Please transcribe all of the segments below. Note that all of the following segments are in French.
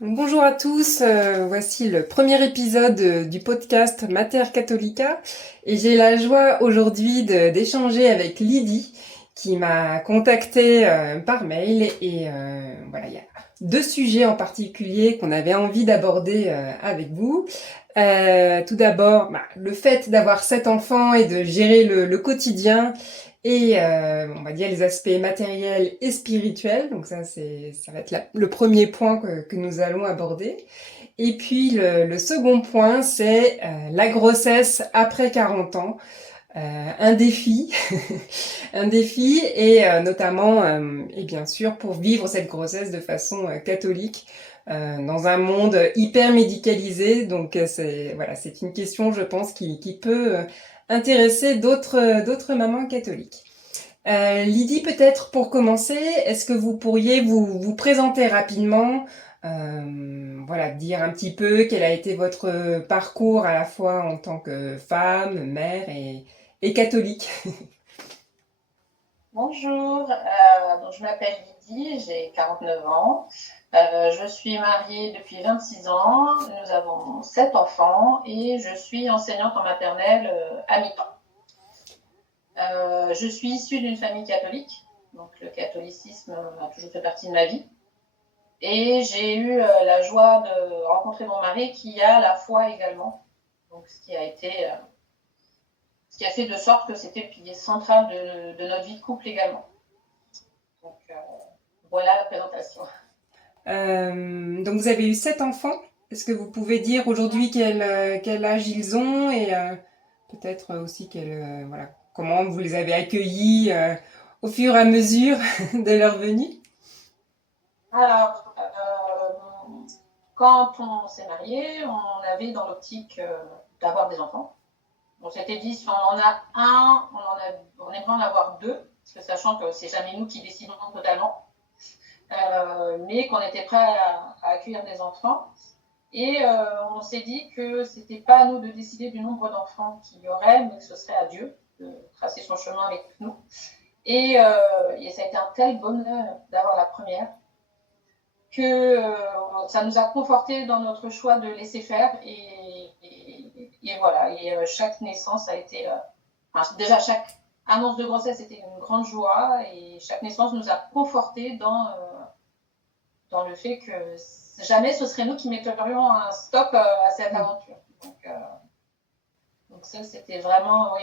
Bonjour à tous, voici le premier épisode du podcast Mater Catholica et j'ai la joie aujourd'hui d'échanger avec Lydie qui m'a contactée par mail et voilà, il y a deux sujets en particulier qu'on avait envie d'aborder avec vous. Tout d'abord, le fait d'avoir 7 enfants et de gérer le quotidien et on va dire les aspects matériels et spirituels. Donc ça va être le premier point que nous allons aborder. Et puis le second point, c'est la grossesse après 40 ans. Un défi, un défi et notamment et bien sûr pour vivre cette grossesse de façon catholique dans un monde hyper médicalisé. Donc c'est une question, je pense, qui peut intéresser d'autres mamans catholiques. Lydie, peut-être pour commencer, est-ce que vous pourriez vous présenter rapidement, voilà, dire un petit peu quel a été votre parcours à la fois en tant que femme, mère et catholique. Bonjour, donc je m'appelle Lydie, j'ai 49 ans. Je suis mariée depuis 26 ans, nous avons 7 enfants et je suis enseignante en maternelle à mi-temps. Je suis issue d'une famille catholique, donc le catholicisme a toujours fait partie de ma vie. Et j'ai eu la joie de rencontrer mon mari qui a la foi également, donc ce qui a fait de sorte que c'était le pilier central de notre vie de couple également. Donc voilà la présentation. Donc vous avez eu 7 enfants. Est-ce que vous pouvez dire aujourd'hui quel âge ils ont et peut-être aussi voilà, comment vous les avez accueillis au fur et à mesure de leur venue? Alors, quand on s'est marié, on avait dans l'optique d'avoir des enfants. On s'était dit, si on en a un, on aimerait en avoir deux, parce que sachant que c'est jamais nous qui décidons totalement, mais qu'on était prêt à accueillir des enfants. Et on s'est dit que c'était pas à nous de décider du nombre d'enfants qu'il y aurait, mais que ce serait à Dieu de tracer son chemin avec nous. Et ça a été un tel bonheur d'avoir la première que ça nous a conforté dans notre choix de laisser faire et voilà. Et chaque naissance a été, enfin, déjà chaque annonce de grossesse était une grande joie et chaque naissance nous a conforté dans le fait que jamais ce serait nous qui metterions un stop à cette aventure. Donc ça, c'était vraiment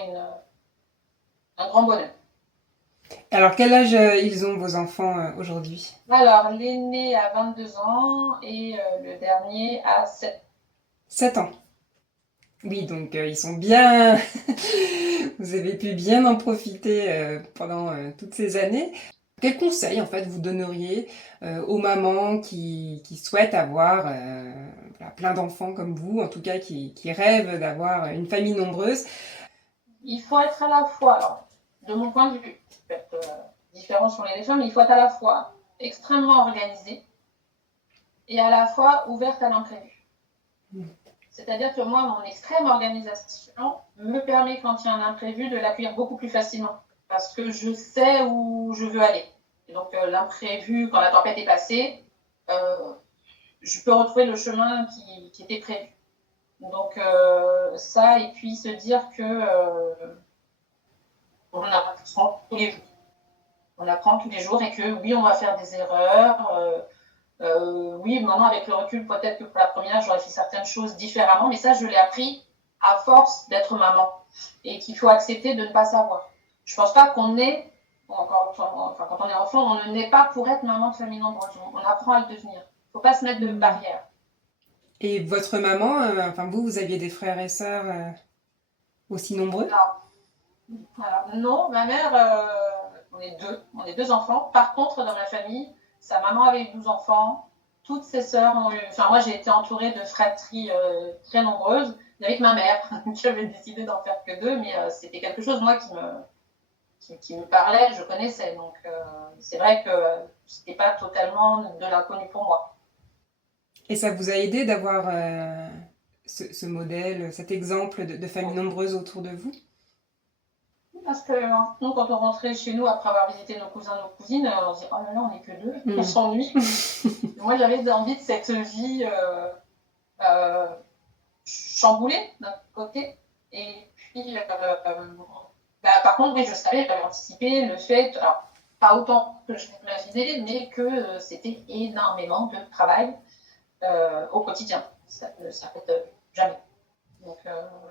un grand bonheur. Alors quel âge ils ont vos enfants aujourd'hui? Alors, l'aîné a 22 ans et le dernier a 7. 7 ans. Oui, donc ils sont bien. Vous avez pu bien en profiter pendant toutes ces années. Quel conseil en fait vous donneriez aux mamans qui souhaitent avoir voilà, plein d'enfants comme vous, en tout cas qui rêvent d'avoir une famille nombreuse? Il faut être à la fois, alors, de mon point de vue, c'est peut-être différent sur les femmes, mais il faut être à la fois extrêmement organisé et à la fois ouverte à l'imprévu. C'est-à-dire que moi, mon extrême organisation me permet, quand il y a un imprévu, de l'accueillir beaucoup plus facilement. Parce que je sais où je veux aller. Et donc, l'imprévu, quand la tempête est passée, je peux retrouver le chemin qui était prévu. Donc, ça, et puis se dire que on apprend tous les jours. On apprend tous les jours et que oui, on va faire des erreurs. Oui, maintenant, avec le recul, peut-être que pour la première, j'aurais fait certaines choses différemment, mais ça, je l'ai appris à force d'être maman et qu'il faut accepter de ne pas savoir. Je pense pas qu'on est, quand on est enfant, on ne naît pas pour être maman de famille nombreuse. On apprend à le devenir. Il ne faut pas se mettre de barrières. Et votre maman, enfin vous aviez des frères et sœurs aussi nombreux? Alors, non, ma mère, on est deux enfants. Par contre, dans ma famille, sa maman avait eu 12 enfants, toutes ses sœurs ont eu. Enfin, moi, j'ai été entourée de fratries très nombreuses, avec ma mère, qui avait décidé d'en faire que deux, mais c'était quelque chose, moi, qui me parlait, je connaissais. Donc, c'est vrai que c'était pas totalement de l'inconnu pour moi. Et ça vous a aidé d'avoir ce modèle, cet exemple de famille nombreuse autour de vous? parce que nous, quand on rentrait chez nous après avoir visité nos cousins, nos cousines, on se disait oh là là, on n'est que deux, on s'ennuie. Moi, j'avais envie de cette vie chamboulée d'un côté, et puis par contre, oui, je savais, j'avais anticipé le fait, alors pas autant que je l'imaginais, mais que c'était énormément de travail au quotidien. Ça ne s'arrête jamais. Donc,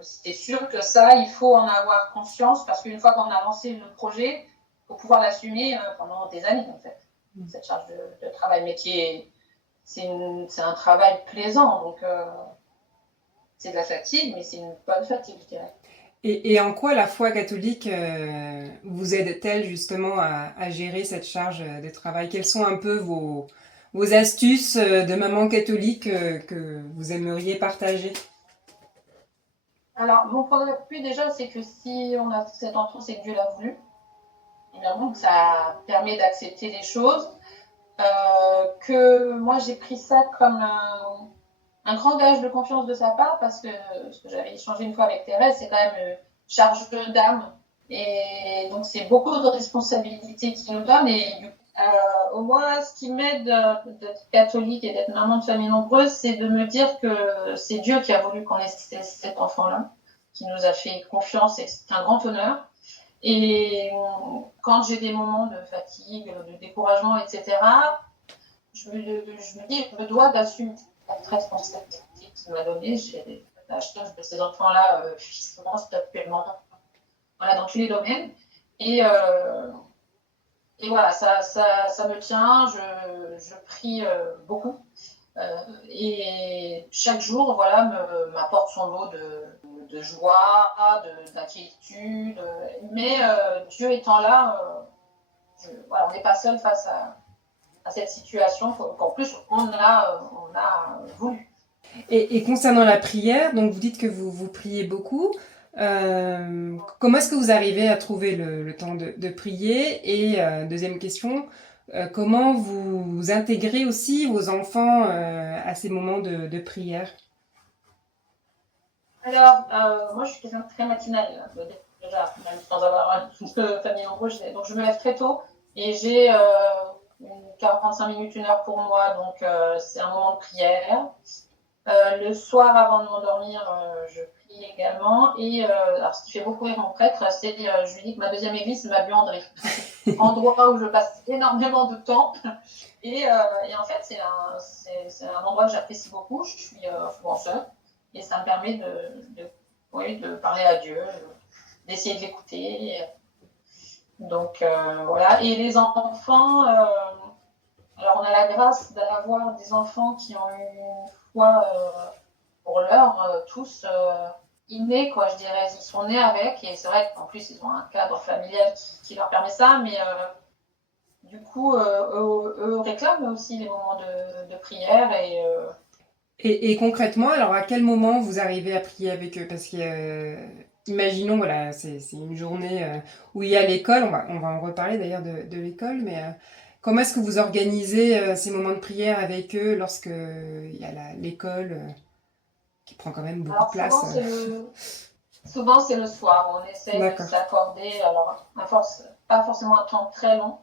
c'est sûr que ça, il faut en avoir conscience parce qu'une fois qu'on a lancé le projet, il faut pouvoir l'assumer pendant des années, en fait, cette charge de travail. Mais c'est un travail plaisant, donc c'est de la fatigue, mais c'est une bonne fatigue, je dirais. Et en quoi la foi catholique vous aide-t-elle justement à gérer cette charge de travail? Quelles sont un peu vos astuces de maman catholique que vous aimeriez partager? Alors, mon point d'appui, déjà, c'est que si on a cet enfant, c'est que Dieu l'a voulu. Évidemment, que ça permet d'accepter les choses. Que moi, j'ai pris ça comme un grand gage de confiance de sa part, parce que ce que j'avais échangé une fois avec Thérèse, c'est quand même charge d'âme. Et donc, c'est beaucoup de responsabilités qu'il nous donne. Et au moins, ce qui m'aide d'être catholique et d'être maman de famille nombreuse, c'est de me dire que c'est Dieu qui a voulu qu'on ait cet enfant-là, qui nous a fait confiance, et c'est un grand honneur. Et quand j'ai des moments de fatigue, de découragement, etc., je me dis, je me dois d'assumer cette responsabilité qu'il m'a donnée. J'ai la charge de ces enfants-là physiquement, spirituellement, voilà, dans tous les domaines. Et voilà, ça me tient, je prie beaucoup. Et chaque jour, voilà, m'apporte son lot de joie, d'inquiétude. Mais Dieu étant là, voilà, on n'est pas seul face à cette situation qu'en plus on a voulu. Et concernant la prière, donc vous dites que vous priez beaucoup. Comment est-ce que vous arrivez à trouver le temps de prier? Et deuxième question, comment vous intégrez aussi vos enfants à ces moments de prière? Alors, moi je suis quelqu'un de très matinal, déjà, même sans avoir une famille nombreuse. Donc je me lève très tôt et j'ai 45 minutes, une heure pour moi, donc c'est un moment de prière. Le soir, avant de m'endormir, je prie également. Et alors, ce qui fait beaucoup rire mon prêtre, c'est je lui dis que ma deuxième église, c'est ma buanderie. Endroit où je passe énormément de temps. Et en fait, c'est un endroit que j'apprécie beaucoup. Je suis souvent seule. Et ça me permet de parler à Dieu, d'essayer de l'écouter. Donc, voilà. Et les enfants, alors on a la grâce d'avoir des enfants qui ont eu une foi pour l'heure, tous innés, quoi, je dirais. Ils sont nés avec, et c'est vrai qu'en plus, ils ont un cadre familial qui leur permet ça, mais du coup, eux réclament aussi les moments de prière. Et concrètement, alors à quel moment vous arrivez à prier avec eux? Parce que, imaginons, voilà, c'est une journée où il y a l'école, on va en reparler d'ailleurs de l'école, mais comment est-ce que vous organisez ces moments de prière avec eux lorsque il y a l'école qui prend quand même beaucoup de place? Souvent, c'est le soir. On essaie de s'accorder, alors pas forcément un temps très long,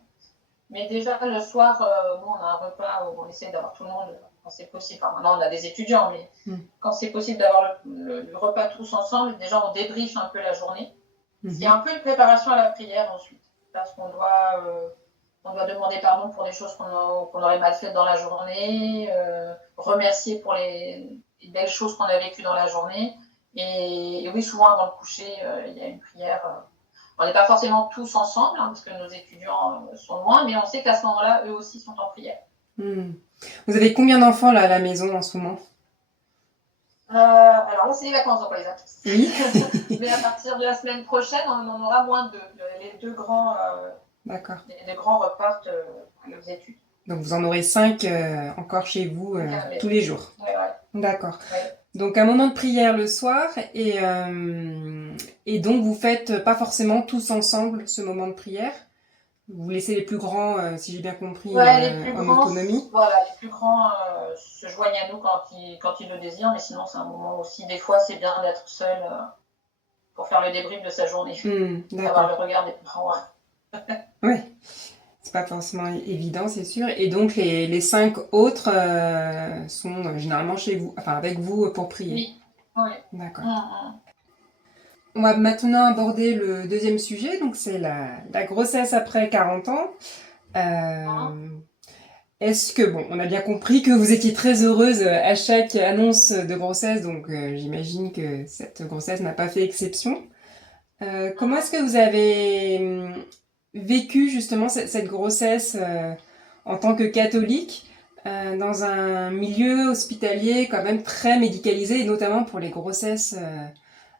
mais déjà le soir, nous, on a un repas où on essaie d'avoir tout le monde quand c'est possible. Enfin, maintenant, on a des étudiants, mais quand c'est possible d'avoir le repas tous ensemble, déjà, on débriefe un peu la journée. Il y a un peu une préparation à la prière ensuite, parce qu'on doit demander pardon pour des choses qu'on aurait mal faites dans la journée, remercier pour les belles choses qu'on a vécues dans la journée. Et oui, souvent avant le coucher, il y a une prière. On n'est pas forcément tous ensemble, hein, parce que nos étudiants sont loin, mais on sait qu'à ce moment-là, eux aussi sont en prière. Vous avez combien d'enfants là à la maison en ce moment? Alors là, c'est les vacances, donc on les a tous. Oui. Mais à partir de la semaine prochaine, on en aura moins deux. Les deux grands, les grands repartent à leurs études. Donc vous en aurez 5 encore chez vous tous les jours. Ouais. D'accord. Ouais. Donc un moment de prière le soir et donc vous faites pas forcément tous ensemble ce moment de prière. Vous laissez les plus grands, si j'ai bien compris, les plus en grands, autonomie. Voilà, les plus grands se joignent à nous quand ils le désirent, mais sinon c'est un moment aussi. Des fois, c'est bien d'être seul pour faire le débrief de sa journée. D'accord. Avoir le regard des parents. Oui, c'est pas forcément évident, c'est sûr. Et donc les 5 autres sont généralement chez vous, enfin avec vous pour prier. Oui, oui. D'accord. On va maintenant aborder le deuxième sujet, donc c'est la grossesse après 40 ans. Est-ce que, bon, on a bien compris que vous étiez très heureuse à chaque annonce de grossesse, donc j'imagine que cette grossesse n'a pas fait exception. Comment est-ce que vous avez vécu justement cette grossesse en tant que catholique dans un milieu hospitalier quand même très médicalisé, et notamment pour les grossesses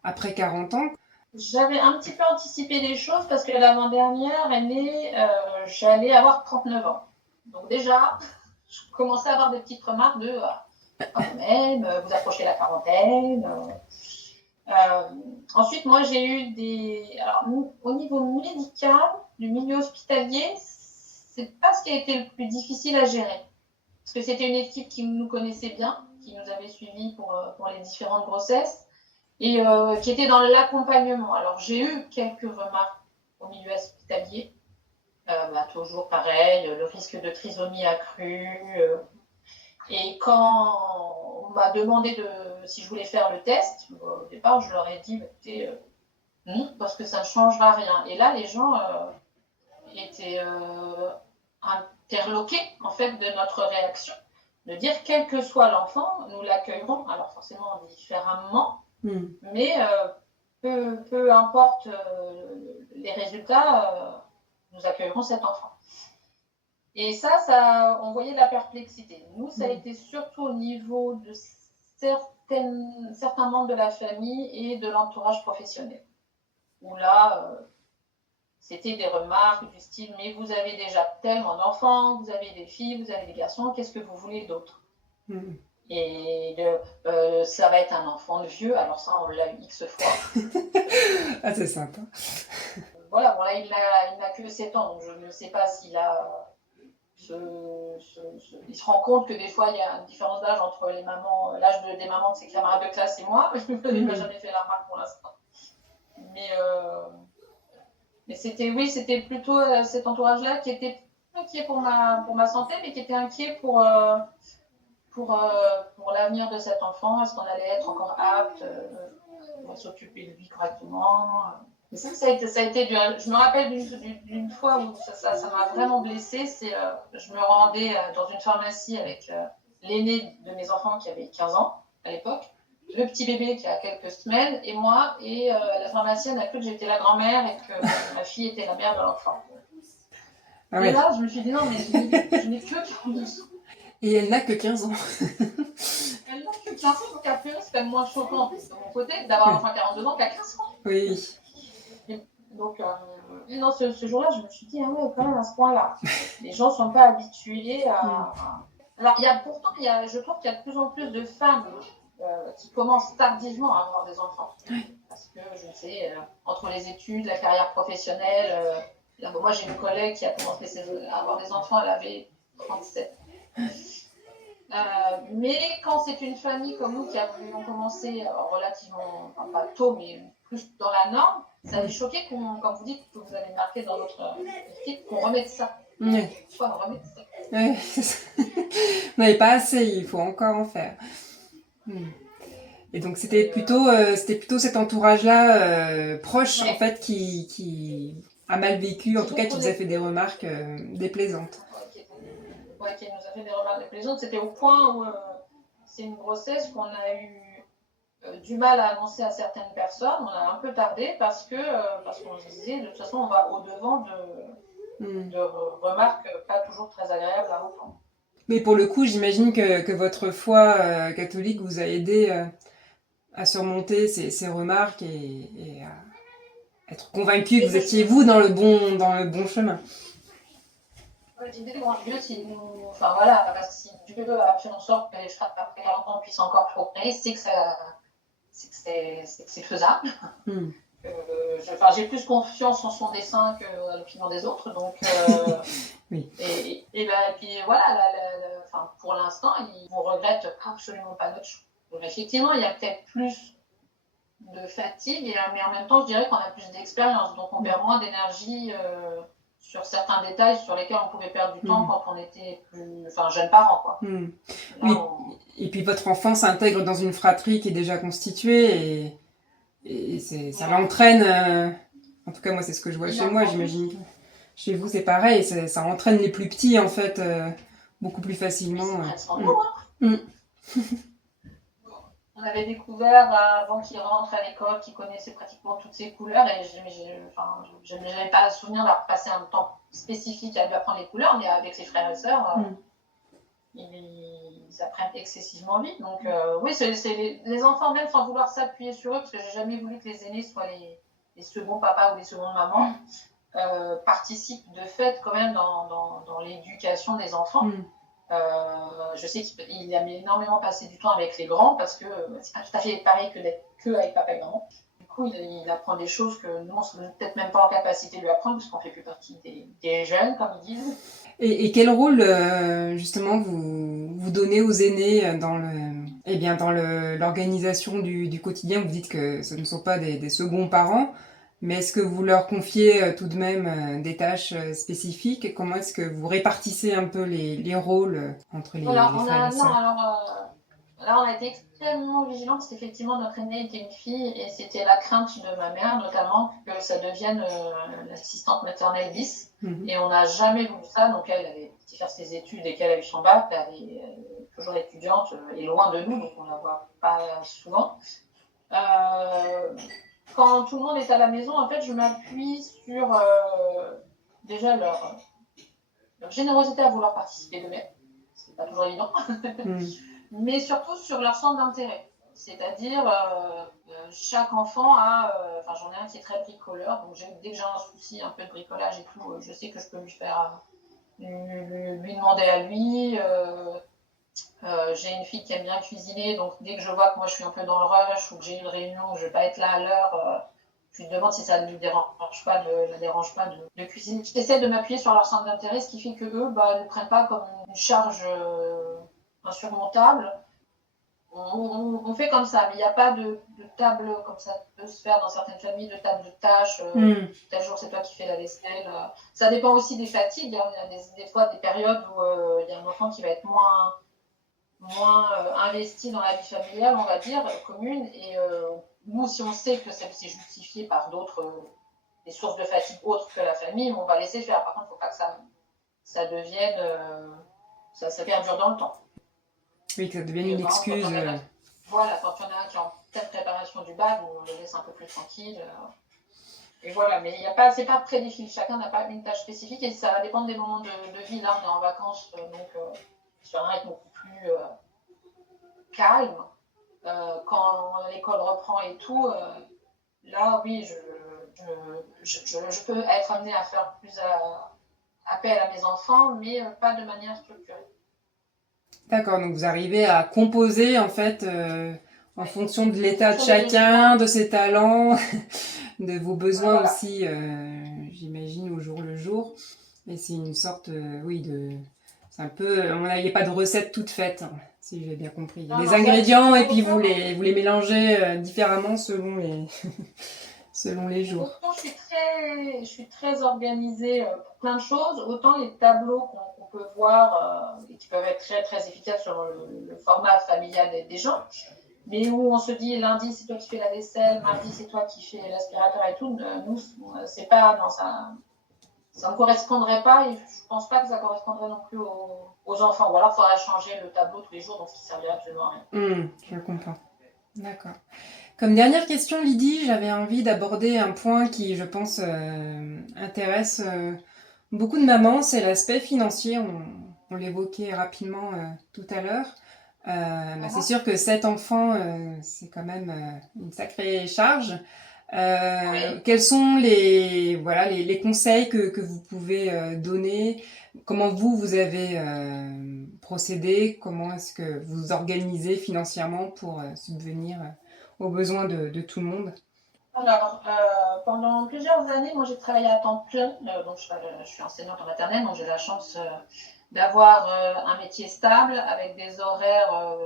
après 40 ans? J'avais un petit peu anticipé les choses parce que l'avant-dernière année, j'allais avoir 39 ans. Donc déjà, je commençais à avoir des petites remarques de quand même, vous approchez la quarantaine. Ensuite, moi, j'ai eu des... Alors, au niveau médical, du milieu hospitalier, c'est pas ce qui a été le plus difficile à gérer. Parce que c'était une équipe qui nous connaissait bien, qui nous avait suivis pour les différentes grossesses et qui était dans l'accompagnement. Alors, j'ai eu quelques remarques au milieu hospitalier. Toujours pareil, le risque de trisomie accrue. Et quand on m'a demandé si je voulais faire le test, au départ, je leur ai dit, écoutez, non, parce que ça ne changera rien. Et là, les gens étaient interloqués, en fait, de notre réaction. De dire, quel que soit l'enfant, nous l'accueillerons, alors forcément différemment, mais peu importe les résultats, nous accueillerons cet enfant. Et ça, on voyait de la perplexité. Nous, ça a été surtout au niveau de certains membres de la famille et de l'entourage professionnel. Où là, c'était des remarques du style « mais vous avez déjà tellement d'enfants, vous avez des filles, vous avez des garçons, qu'est-ce que vous voulez d'autre ?» Et ça va être un enfant de vieux, alors ça, on l'a eu X fois. Ah, c'est sympa. Voilà, bon là, il n'a que 7 ans, donc je ne sais pas s'il a... il se rend compte que des fois, il y a une différence d'âge entre les mamans, l'âge des mamans de ses camarades de classe et moi. Je ne m'a jamais fait la remarque pour l'instant. Mais c'était plutôt cet entourage-là qui était inquiet pour ma santé, mais qui était inquiet pour l'avenir de cet enfant. Est-ce qu'on allait être encore apte pour s'occuper de lui correctement? Et ça a été dur. Je me rappelle d'une fois où ça m'a vraiment blessée. Je me rendais dans une pharmacie avec l'aîné de mes enfants qui avait 15 ans à l'époque, le petit bébé qui a quelques semaines, et moi, et la pharmacienne a cru que j'étais la grand-mère et que ma fille était la mère de l'enfant. Ah et là, je me suis dit non, mais je n'ai que 15 ans. Et elle n'a que 15 ans. Elle n'a que 15 ans, donc après, c'est quand même moins choquant de mon côté d'avoir un enfant à 42 ans qu'à 15 ans. Oui. Donc, non, ce jour-là, je me suis dit, ah ouais, quand même, à ce point-là. Les gens ne sont pas habitués à... Alors, je trouve qu'il y a de plus en plus de femmes qui commencent tardivement à avoir des enfants. Parce que, je sais, entre les études, la carrière professionnelle, moi, j'ai une collègue qui a commencé à avoir des enfants, elle avait 37. Mais quand c'est une famille comme nous qui avons commencé relativement, enfin, pas tôt, mais plus dans la norme, ça avait choqué comme vous dites, que vous avez marqué dans votre équipe, qu'on remette ça. Oui. On remette ça. Oui, c'est ça. Vous n'avez pas assez, il faut encore en faire. Et donc c'était plutôt cet entourage-là proche en fait qui a mal vécu, en tout cas qui vous a fait des remarques déplaisantes. Ouais, qui nous a fait des remarques déplaisantes. C'était au point où c'est une grossesse qu'on a eu du mal à annoncer à certaines personnes. On a un peu tardé parce qu'on se disait de toute façon on va au-devant de remarques pas toujours très agréables à entendre. Mais pour le coup, j'imagine que votre foi catholique vous a aidé à surmonter ces remarques et à être convaincu que vous étiez vous dans le bon chemin. L'idée de grand Dieu, si Dieu a fait en sorte que les femmes après 40 ans puissent encore procréer, c'est que c'est faisable. J'ai plus confiance en son dessein qu'à l'opinion des autres, donc oui. Et puis voilà, pour l'instant, ils ne regrettent absolument pas notre choix. Donc effectivement, il y a peut-être plus de fatigue, mais en même temps, je dirais qu'on a plus d'expérience, donc on perd moins d'énergie sur certains détails sur lesquels on pouvait perdre du temps quand on était plus, jeunes parents, quoi. Là, Oui. Et puis votre enfant s'intègre dans une fratrie qui est déjà constituée et ça l'entraîne. En tout cas, moi, c'est ce que je vois chez moi. J'imagine chez vous, c'est pareil. Ça entraîne les plus petits, en fait, beaucoup plus facilement. On avait découvert avant qu'il rentre à l'école qu'il connaissait pratiquement toutes ses couleurs et je n'avais pas le souvenir d'avoir passé un temps spécifique à lui apprendre les couleurs, mais avec ses frères et sœurs, ils apprennent excessivement vite. Donc oui, c'est les enfants, même sans vouloir s'appuyer sur eux, parce que j'ai jamais voulu que les aînés soient les seconds papas ou les secondes mamans, participent de fait quand même dans l'éducation des enfants. Je sais qu'il a énormément passé du temps avec les grands parce que c'est pas tout à fait pareil que d'être que avec papa et maman. Du coup, il apprend des choses que nous, on n'est peut-être même pas en capacité de lui apprendre parce qu'on fait plus partie des jeunes, comme ils disent. Et quel rôle, justement, vous donnez aux aînés dans l'organisation du quotidien? Vous dites que ce ne sont pas des seconds parents, mais est-ce que vous leur confiez tout de même des tâches spécifiques? Comment est-ce que vous répartissez un peu les rôles entre les frères et sœurs? Là, on a été extrêmement vigilants parce qu'effectivement, notre aînée était une fille et c'était la crainte de ma mère, notamment, que ça devienne l'assistante maternelle 10. Et on n'a jamais voulu ça. Donc, elle avait été faire ses études dès qu'elle a eu son bac. Elle est toujours étudiante et loin de nous, donc on ne la voit pas souvent. Quand tout le monde est à la maison, en fait, je m'appuie sur déjà leur générosité à vouloir participer d'eux-mêmes. C'est pas toujours évident. Mais surtout sur leur centre d'intérêt. C'est-à-dire, chaque enfant a... j'en ai un qui est très bricoleur, donc dès que j'ai un souci un peu de bricolage et tout, je sais que je peux lui demander à lui. J'ai une fille qui aime bien cuisiner, donc dès que je vois que moi je suis un peu dans le rush ou que j'ai une réunion où je ne vais pas être là à l'heure, je lui demande si ça ne la dérange pas de cuisiner. J'essaie de m'appuyer sur leur centre d'intérêt, ce qui fait qu'eux ne prennent pas comme une charge insurmontable. On fait comme ça, mais il n'y a pas de table comme ça peut se faire dans certaines familles, de table de tâches. Tel jour, c'est toi qui fais la vaisselle. Ça dépend aussi des fatigues. Il y a des fois des périodes où il y a un enfant qui va être moins investi dans la vie familiale, on va dire, commune. Et nous, si on sait que c'est justifié par des sources de fatigue autres que la famille, on va laisser faire. Par contre, il ne faut pas que ça devienne... ça perdure dans le temps. Oui, que ça devienne une excuse. Voilà, quand il y en a un qui est en pleine préparation du bac, on le laisse un peu plus tranquille. Et voilà, mais c'est pas prédéfini. Chacun n'a pas une tâche spécifique et ça va dépendre des moments de vie. Là, on est en vacances, donc sur un rythme beaucoup plus calme. Quand l'école reprend et tout, là, oui, je peux être amenée à faire plus appel à mes enfants, mais pas de manière structurée. D'accord, donc vous arrivez à composer en fait en fonction de l'état de chacun, de ses talents, de vos besoins aussi, j'imagine, au jour le jour. Et c'est une sorte, c'est un peu, il n'y a pas de recette toute faite, hein, si j'ai bien compris. Il y a des ingrédients et puis vous les mélangez différemment selon les jours. Autant je suis très organisée pour plein de choses, autant les tableaux qu'on peut voir et qui peuvent être très très efficaces sur le format familial des gens, mais où on se dit lundi c'est toi qui fais la vaisselle, mardi c'est toi qui fais l'aspirateur et tout, nous c'est pas, non, ça ne correspondrait pas et je pense pas que ça correspondrait non plus aux enfants, ou alors il faudrait changer le tableau tous les jours, donc ce qui servirait absolument à rien. Je comprends. D'accord. Comme dernière question, Lydie, j'avais envie d'aborder un point qui, je pense, intéresse beaucoup de mamans, c'est l'aspect financier. On l'évoquait rapidement tout à l'heure. C'est sûr que 7 enfants, c'est quand même une sacrée charge. Quels sont les conseils que vous pouvez donner? Comment vous avez procédé? Comment est-ce que vous vous organisez financièrement pour subvenir aux besoins de tout le monde? Alors, pendant plusieurs années, moi j'ai travaillé à temps plein, donc je suis enseignante en maternelle, donc j'ai la chance d'avoir un métier stable avec des horaires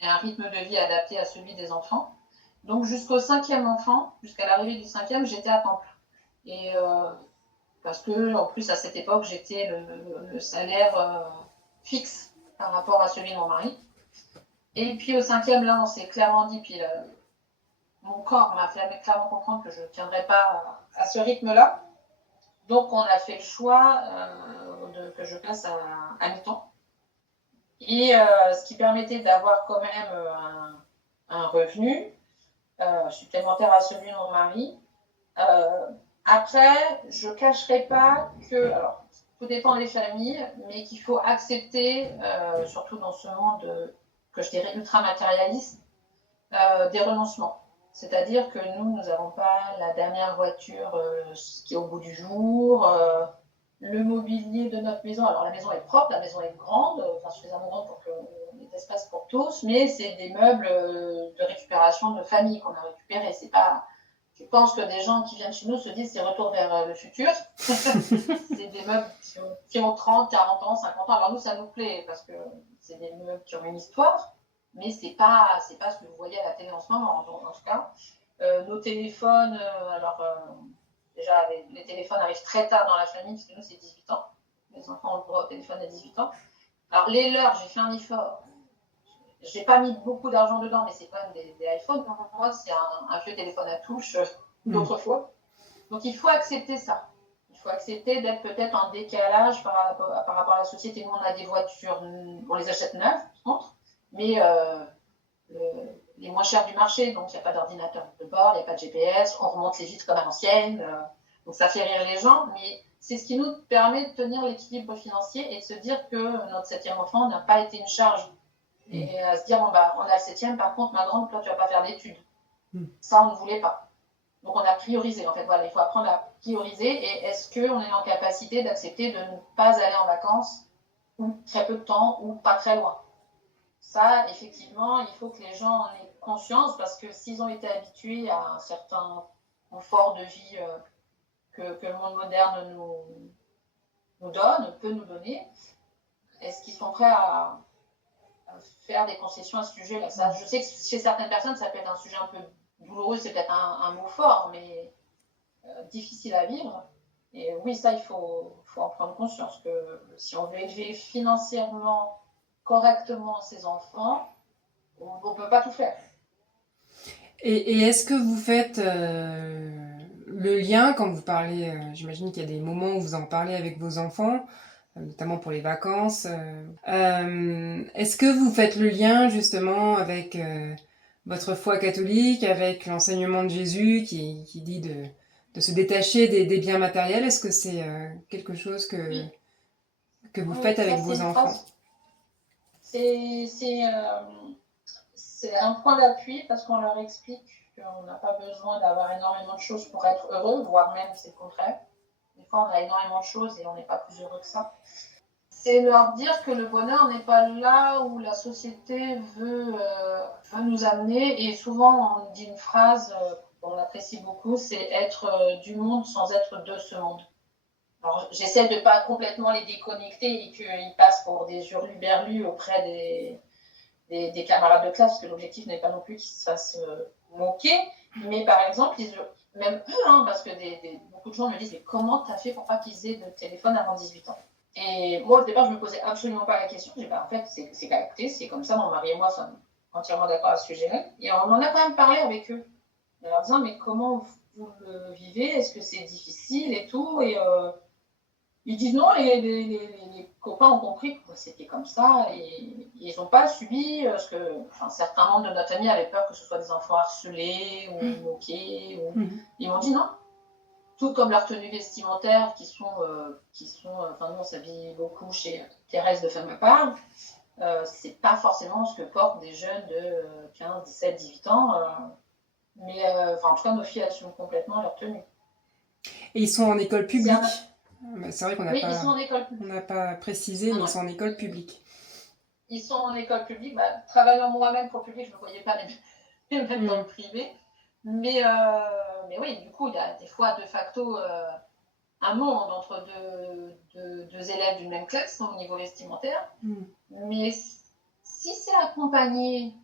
et un rythme de vie adapté à celui des enfants. Donc jusqu'au 5e enfant, jusqu'à l'arrivée du 5e, j'étais à temps plein. Et parce que en plus à cette époque, j'étais le salaire fixe par rapport à celui de mon mari. Et puis au 5e, là, on s'est clairement dit, puis mon corps m'a fait clairement comprendre que je ne tiendrais pas à ce rythme-là. Donc on a fait le choix que je passe à mi-temps. Et ce qui permettait d'avoir quand même un revenu supplémentaire à celui de mon mari. Après, je ne cacherai pas que, alors, tout dépend des familles, mais qu'il faut accepter, surtout dans ce monde que je dirais ultra matérialiste, des renoncements. C'est-à-dire que nous n'avons pas la dernière voiture qui est au bout du jour, le mobilier de notre maison. Alors la maison est propre, la maison est grande, enfin suffisamment grande pour qu'il y ait d'espace pour tous, mais c'est des meubles de récupération de famille qu'on a récupérés. C'est pas. Je pense que des gens qui viennent chez nous se disent c'est retour vers le futur. C'est des meubles qui ont 30, 40 ans, 50 ans. Alors nous, ça nous plaît parce que c'est des meubles qui ont une histoire, mais c'est pas ce que vous voyez à la télé en ce moment, en tout cas. Nos téléphones, déjà, les téléphones arrivent très tard dans la famille, parce que nous, c'est 18 ans. Les enfants ont le droit au téléphone à 18 ans. Alors, les leurs, j'ai fait un effort. J'ai pas mis beaucoup d'argent dedans, mais c'est quand même des iPhones. Pour moi, c'est un vieux téléphone à touche d'autrefois. Donc, il faut accepter ça. Il faut accepter d'être peut-être en décalage par rapport à la société. Nous, on a des voitures, on les achète neuves, par contre, mais les moins chères du marché, donc il n'y a pas d'ordinateur de bord, il n'y a pas de GPS, on remonte les vitres comme à l'ancienne, donc ça fait rire les gens, mais c'est ce qui nous permet de tenir l'équilibre financier et de se dire que notre 7e enfant n'a pas été une charge. Et à se dire, bon, bah, on a le 7e, par contre, ma grande, toi, tu vas pas faire d'études. Ça, on ne voulait pas. Donc, on a priorisé. En fait, voilà, il faut apprendre à prioriser. Et est-ce qu'on est en capacité d'accepter de ne pas aller en vacances, ou très peu de temps, ou pas très loin? Ça, effectivement, il faut que les gens en aient conscience parce que s'ils ont été habitués à un certain confort de vie que le monde moderne nous donne, peut nous donner, est-ce qu'ils sont prêts à faire des concessions à ce sujet-là? Ça, je sais que chez certaines personnes, ça peut être un sujet un peu douloureux, c'est peut-être un mot fort, mais difficile à vivre. Et oui, ça, il faut en prendre conscience que si on veut élever financièrement correctement ses enfants, on ne peut pas tout faire. Et est-ce que vous faites le lien quand vous parlez, j'imagine qu'il y a des moments où vous en parlez avec vos enfants, notamment pour les vacances. Est-ce que vous faites le lien justement avec votre foi catholique, avec l'enseignement de Jésus qui dit de se détacher des biens matériels? Est-ce que c'est quelque chose que vous faites avec vos enfants? C'est un point d'appui parce qu'on leur explique qu'on n'a pas besoin d'avoir énormément de choses pour être heureux, voire même c'est le contraire. Des fois, on a énormément de choses et on n'est pas plus heureux que ça. C'est leur dire que le bonheur n'est pas là où la société veut nous amener. Et souvent, on dit une phrase qu'on apprécie beaucoup, c'est être du monde sans être de ce monde. Alors, j'essaie de ne pas complètement les déconnecter et qu'ils passent pour des hurluberlus auprès des camarades de classe, parce que l'objectif n'est pas non plus qu'ils se fassent moquer. Mais par exemple, même eux, parce que beaucoup de gens me disent mais comment tu as fait pour pas qu'ils aient de téléphone avant 18 ans? Et moi, au départ, je ne me posais absolument pas la question. J'ai dit, en fait, c'est connecté, c'est comme ça. Mon mari et moi sommes entièrement d'accord à ce sujet-là. Et on en a quand même parlé avec eux. En leur disant, mais comment vous le vivez? Est-ce que c'est difficile et tout? Et ils disent non, les copains ont compris que c'était comme ça. Et ils n'ont pas subi ce que certains membres de notre famille avaient peur que ce soit des enfants harcelés ou moqués. Ils m'ont dit non. Tout comme leurs tenues vestimentaires qui sont nous on s'habille beaucoup chez Thérèse de Femme à part, c'est pas forcément ce que portent des jeunes de 15, 17, 18 ans, mais en tout cas nos filles assument complètement leur tenue. Et ils sont en école publique? C'est vrai qu'on n'a pas précisé, mais ils sont en école publique. Ils sont en école publique. Travaillant moi-même pour le public, je ne me voyais pas les mettre dans le privé. Mais oui, du coup, il y a des fois de facto un monde entre deux élèves d'une même classe au niveau vestimentaire. Mais si c'est accompagné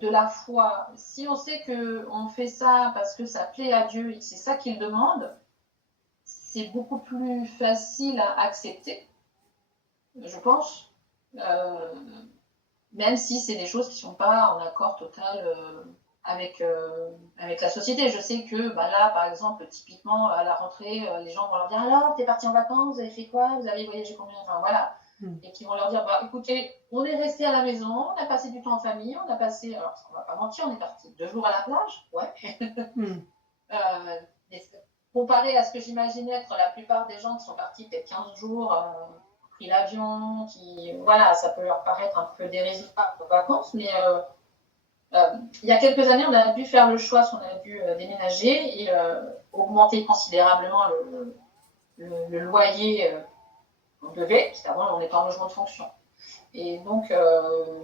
de la foi, si on sait qu'on fait ça parce que ça plaît à Dieu et que c'est ça qu'il demande, c'est beaucoup plus facile à accepter, je pense, même si c'est des choses qui ne sont pas en accord total avec la société. Je sais que là, par exemple, typiquement, à la rentrée, les gens vont leur dire « Alors, t'es parti en vacances, vous avez fait quoi? Vous avez voyagé combien ?» Enfin, voilà. Et qui vont leur dire « Écoutez, on est resté à la maison, on a passé du temps en famille, on a passé... » Alors, on ne va pas mentir, on est parti 2 jours à la plage, ouais. Comparé à ce que j'imaginais être la plupart des gens qui sont partis peut-être 15 jours, pris l'avion, voilà, ça peut leur paraître un peu dérisoire aux vacances, mais il y a quelques années, on a dû faire le choix, on a dû déménager et augmenter considérablement le loyer qu'on devait, parce qu'avant, on était en logement de fonction. Et donc,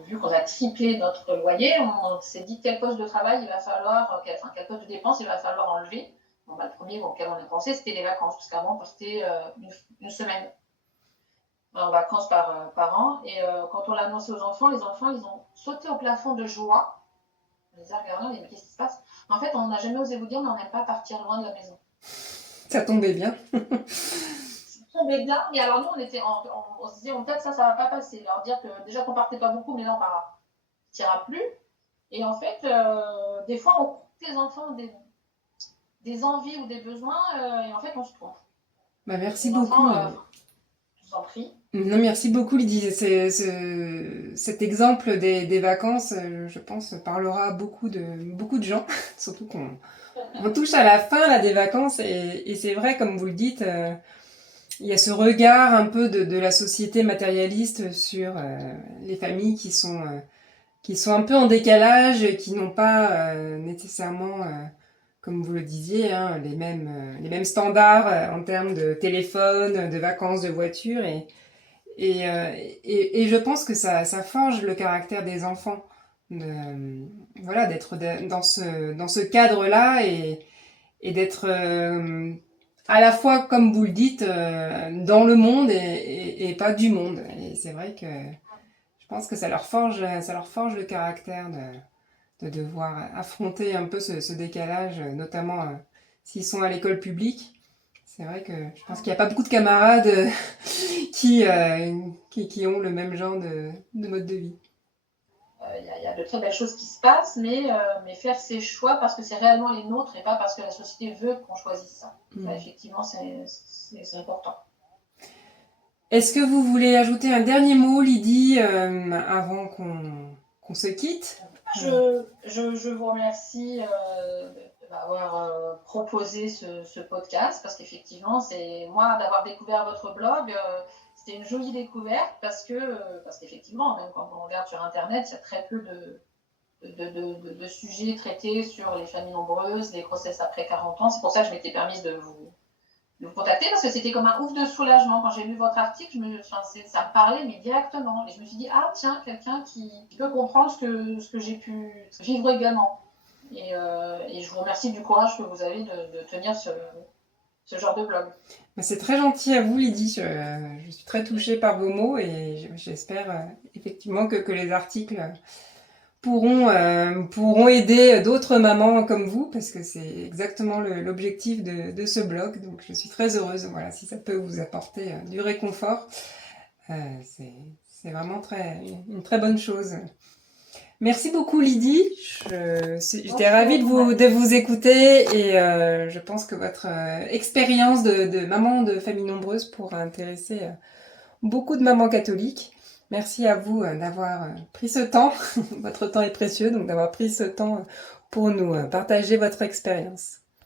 vu qu'on a triplé notre loyer, on s'est dit quel poste de travail il va falloir, quel poste de dépense il va falloir enlever. Bon, le premier auquel on a pensé, c'était les vacances, parce qu'avant, on partait une semaine en vacances par an. Et quand on l'a annoncé aux enfants, les enfants, ils ont sauté au plafond de joie. On les a regardés, on dit, mais qu'est-ce qui se passe? En fait, on n'a jamais osé vous dire, mais on n'aime pas partir loin de la maison. Ça tombait bien. Ça tombait bien, mais alors nous, on se disait, peut-être ça va pas passer. Leur dire que déjà qu'on partait pas beaucoup, mais là, on partira plus. Et en fait, des fois, on coupe les enfants des envies ou des besoins, et en fait, on se trompe. Merci beaucoup. Je vous en prie. Non, merci beaucoup Lydie. Cet exemple des vacances, je pense, parlera à beaucoup de gens, surtout qu'on touche à la fin là, des vacances et c'est vrai, comme vous le dites, il y a ce regard un peu de la société matérialiste sur les familles qui sont un peu en décalage, qui n'ont pas nécessairement, comme vous le disiez, hein, les mêmes standards en termes de téléphone, de vacances, de voitures et je pense que ça forge le caractère des enfants, voilà, d'être dans ce cadre-là et d'être à la fois, comme vous le dites, dans le monde et pas du monde. Et c'est vrai que je pense que ça leur forge le caractère de devoir affronter un peu ce décalage, notamment s'ils sont à l'école publique. C'est vrai que je pense qu'il n'y a pas beaucoup de camarades qui ont le même genre de mode de vie. Il y a de très belles choses qui se passent, mais faire ses choix parce que c'est réellement les nôtres et pas parce que la société veut qu'on choisisse ça. Ça, effectivement, c'est important. Est-ce que vous voulez ajouter un dernier mot, Lydie, avant qu'on se quitte? Je vous remercie de m'avoir proposé ce podcast parce qu'effectivement, c'est moi d'avoir découvert votre blog. C'était une jolie découverte parce qu'effectivement, même quand on regarde sur Internet, il y a très peu de sujets traités sur les familles nombreuses, les grossesses après 40 ans. C'est pour ça que je m'étais permise de vous contacter parce que c'était comme un ouf de soulagement. Quand j'ai lu votre article, ça me parlait, mais directement. Et je me suis dit, ah tiens, quelqu'un qui peut comprendre ce que j'ai pu vivre également. Et je vous remercie du courage que vous avez de tenir ce genre de blog. C'est très gentil à vous, Lydie. Je suis très touchée par vos mots et j'espère effectivement que les articles pourront aider d'autres mamans comme vous, parce que c'est exactement l'objectif de ce blog. Donc je suis très heureuse, voilà, si ça peut vous apporter du réconfort. C'est vraiment une très bonne chose. Merci beaucoup Lydie, j'étais ravie de vous écouter et je pense que votre expérience de maman de famille nombreuse pourra intéresser beaucoup de mamans catholiques. Merci à vous d'avoir pris ce temps, votre temps est précieux, donc d'avoir pris ce temps pour nous partager votre expérience.